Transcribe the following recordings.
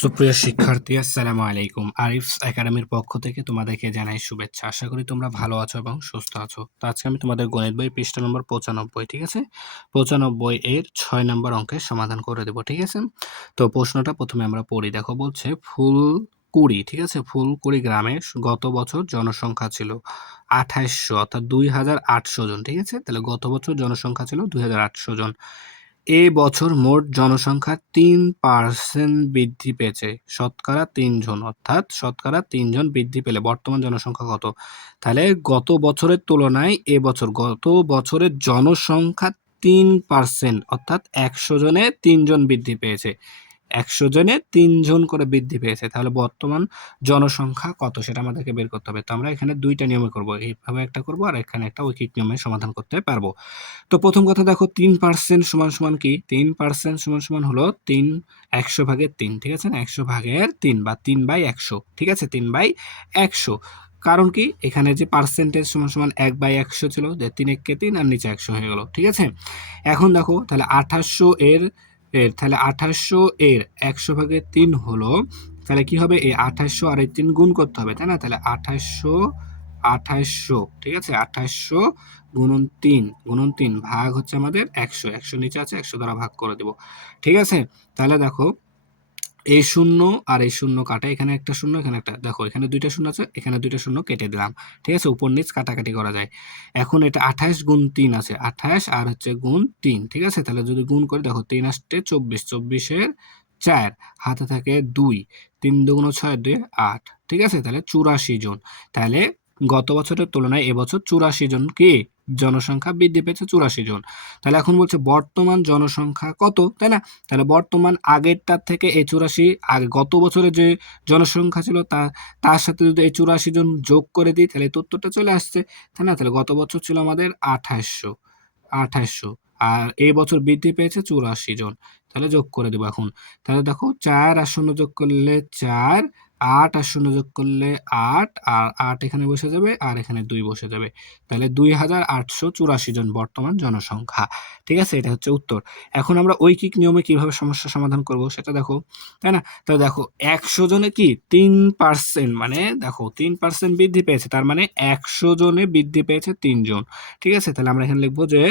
সুপ্রিয় শিক্ষার্থী, আসসালামু আলাইকুম। আরিফস একাডেমির পক্ষ থেকে তোমাদেরকে জানাই শুভেচ্ছা। আশা করি তোমরা ভালো আছো এবং সুস্থ আছো। তো আজকে আমি তোমাদের গণিত বই পৃষ্ঠা নম্বর 95, ঠিক আছে? 95 এর 6 নম্বর অঙ্কের সমাধান করে দেব, ঠিক আছে? তো প্রশ্নটা প্রথমে আমরা পড়ি। দেখো বলছে ফুলকুড়ি, ঠিক আছে? ফুলকুড়ি গ্রামে গত বছর জনসংখ্যা ছিল ২৮০০ অর্থাৎ ২,৮০০ জন, ঠিক আছে? তাহলে গত বছর জনসংখ্যা ছিল ২,৮০০ জন। এ বছর মোট জনসংখ্যা ৩% বৃদ্ধি পেয়েছে। শতকরা ৩ জন, অর্থাৎ শতকরা ৩ জন বৃদ্ধি পেলে বর্তমান জনসংখ্যা কত? তাহলে গত বছরের তুলনায় গত বছরের জনসংখ্যা ৩% অর্থাৎ ১০০ জনে ৩ জন বৃদ্ধি পেয়েছে। ১০০ জনে ৩ জন করে বৃদ্ধি পেয়েছে। তাহলে বর্তমান জনসংখ্যা কত সেটা আমাদেরকে বের করতে হবে। তো আমরা এখানে ২ টা নিয়মে করব। এইভাবে একটা করব আর এখানে একটা ঐকিক নিয়মে সমাধান করতে পারবো। তো প্রথম কথা দেখো ৩% সমান সমান কি? ৩% সমান সমান হলো ৩ ১০০ ভাগের ৩, ঠিক আছে না? ১০০ ভাগের ৩ বা ৩/১০০, ঠিক আছে? ৩/১০০। কারণ কি? এখানে যে পার্সেন্টেজ সমান সমান ১/১০০ ছিল, যে ৩ একে ৩ আর নিচে ১০০ হয়ে গেল, ঠিক আছে? এখন দেখো তাহলে ২৮০০ তাহলে ২৮০০ এর ১০০ ভাগের ৩ হলো, তাহলে কি হবে? এই ২৮০০ আর এই ৩ গুণ করতে হবে, তাই না? তাহলে ২৮০০, ঠিক আছে? ২৮০০ গুণন ৩ ভাগ হচ্ছে আমাদের ১০০। ১০০ নিচে আছে, ১০০ দ্বারা ভাগ করে দেব, ঠিক আছে? তাহলে দেখো এই শূন্য আর এই শূন্য কাটে, এখানে একটা শূন্য, এখানে একটা, দেখো এখানে ২টা শূন্য আছে, এখানে ২টা শূন্য কেটে দিলাম, ঠিক আছে? উপর নিচ কাটাকাটি করা যায়। এখন এটা ২৮ গুণ ৩ আছে, ২৮ আর হচ্ছে গুণ ৩, ঠিক আছে? তাহলে যদি গুণ করি, দেখো ৩ আসতে ২৪, ২৪-এর ৪, হাতে থাকে ২, ৩ দুগুণ ৬, ২ ৮, ঠিক আছে? তাহলে ৮৪ জন। তাহলে গত বছরের তুলনায় এবছর ৮৪ জন কি জনসংখ্যা বৃদ্ধি পেয়েছে, ৮৪ জন। তাহলে এখন বলছে বর্তমান জনসংখ্যা কত, তাই না? তাহলে বর্তমান আগেরটার থেকে এই ৮৪, আগে গত বছরে যে জনসংখ্যা ছিল তার সাথে যদি এই ৮৪ জন যোগ করে দিই, তাহলে এই তথ্যটা চলে আসছে, তাই না? তাহলে গত বছর ছিল আমাদের ২৮০০, আর এই বছর বৃদ্ধি পেয়েছে ৮৪ জন। তাহলে যোগ করে দেবো এখন। তাহলে দেখো ৪ আর ০ যোগ করলে ৪, ৮ আর ০ যোগ করলে ৮, আর ৮ এখানে বসে যাবে আর এখানে ২ বসে যাবে। তাহলে ২,৮৮৪ জন বর্তমান জনসংখ্যা, ঠিক আছে? এটা হচ্ছে উত্তর। এখন আমরা ঐকিক নিয়মে কিভাবে সমস্যা সমাধান করব সেটা দেখো, তাই না? তাহলে দেখো ১০০ জনে কি ৩%, মানে দেখো ৩% বৃদ্ধি পেয়েছে, তার মানে ১০০ জনে বৃদ্ধি পেয়েছে ৩ জন, ঠিক আছে? তাহলে আমরা এখানে লিখবো যে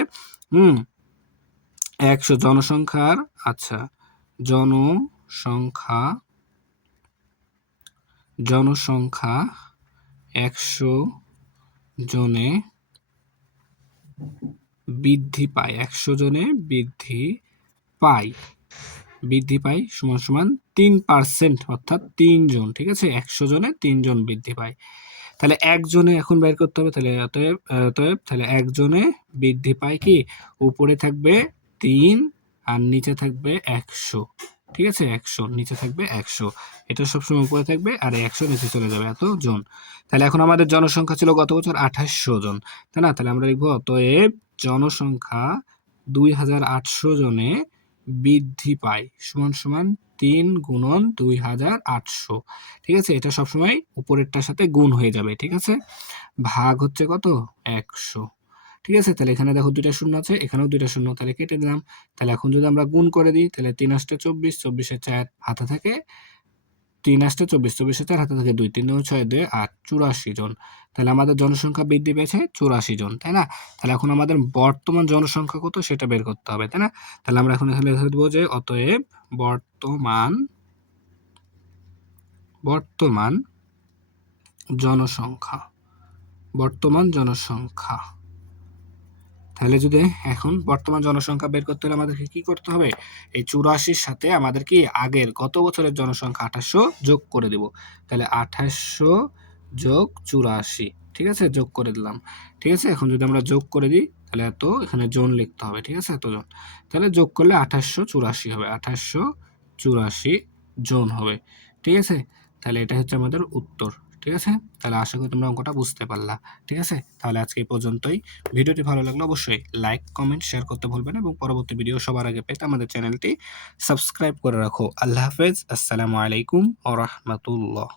১০০ জনসংখ্যার, আচ্ছা, জনসংখ্যা ১০০ জনে বৃদ্ধি পায়, ১০০ জনে বৃদ্ধি পায় সমান সমান ৩%, অর্থাৎ ৩ জন, ঠিক আছে? ১০০ জনে ৩ জন বৃদ্ধি পায়। তাহলে একজনে এখন বের করতে হবে, তাহলে অতএব তাহলে একজনে বৃদ্ধি পায় কি? উপরে থাকবে ৩ আর নিচে থাকবে ১০০, ঠিক আছে? ১০০ নিচে থাকবে ১০০, এটা সবসময় উপরে থাকবে আর ১০০ নিচে চলে যাবে, এত জন। তাহলে এখন আমাদের জনসংখ্যা ছিল গত বছর ২৮০০ জন, তাই না? তাহলে আমরা লিখবো অতএব জনসংখ্যা ২,৮০০ জনে বৃদ্ধি পায় সমান সমান ৩ গুণন ২,৮০০, ঠিক আছে? এটা সবসময় উপরেরটার সাথে গুণ হয়ে যাবে, ঠিক আছে? ভাগ হচ্ছে কত? ১০০, ঠিক আছে? তাহলে এখানে দেখো ২টা শূন্য আছে, এখানেও ২টা শূন্য, তাহলে কেটে দিলাম। তাহলে এখন যদি আমরা গুণ করে দিই, তাহলে ৩ আষ্টে ২৪, ২৪-এর ৪, হাতে থাকে ৩ আষ্টে ২৪, ২৪-এর ৪, হাতে থাকে ২, ৩ দুগুণ ৬, ২ ৮, ৮৪ জন। তাহলে আমাদের জনসংখ্যা বৃদ্ধি পেয়েছে ৮৪ জন, তাই না? তাহলে এখন আমাদের বর্তমান জনসংখ্যা কত সেটা বের করতে হবে, তাই না? তাহলে আমরা এখন এখানে লিখে দেবো যে অতএব বর্তমান জনসংখ্যা। তাহলে যদি এখন বর্তমান জনসংখ্যা বের করতে হলে আমাদেরকে কি করতে হবে? এই ৮৪-র সাথে আমাদের কি আগের গত বছরের জনসংখ্যা ২৮০০ যোগ করে দেব। তাহলে ২৮০০ যোগ ৮৪, ঠিক আছে? যোগ করে দিলাম, ঠিক আছে? এখন যদি আমরা যোগ করে দিই, তাহলে এত এখানে জন লিখতে হবে, ঠিক আছে? এত জন, তাহলে যোগ করলে ২৮৮৪ হবে, ২৮৮৪ জন হবে, ঠিক আছে? তাহলে এটা হচ্ছে আমাদের উত্তর, ঠিক আছে? তাহলে আশা করি তোমরা অঙ্কটা বুঝতে পারলা, ঠিক আছে? তাহলে আজকে এই পর্যন্তই। ভিডিওটি ভালো লাগলে অবশ্যই লাইক, কমেন্ট, শেয়ার করতে ভুলবেন না এবং পরবর্তী ভিডিও সবার আগে পেতে আমাদের চ্যানেলটি সাবস্ক্রাইব করে রাখো। আল্লাহ হাফেজ। আসসালামু আলাইকুম ওয়া রাহমাতুল্লাহ।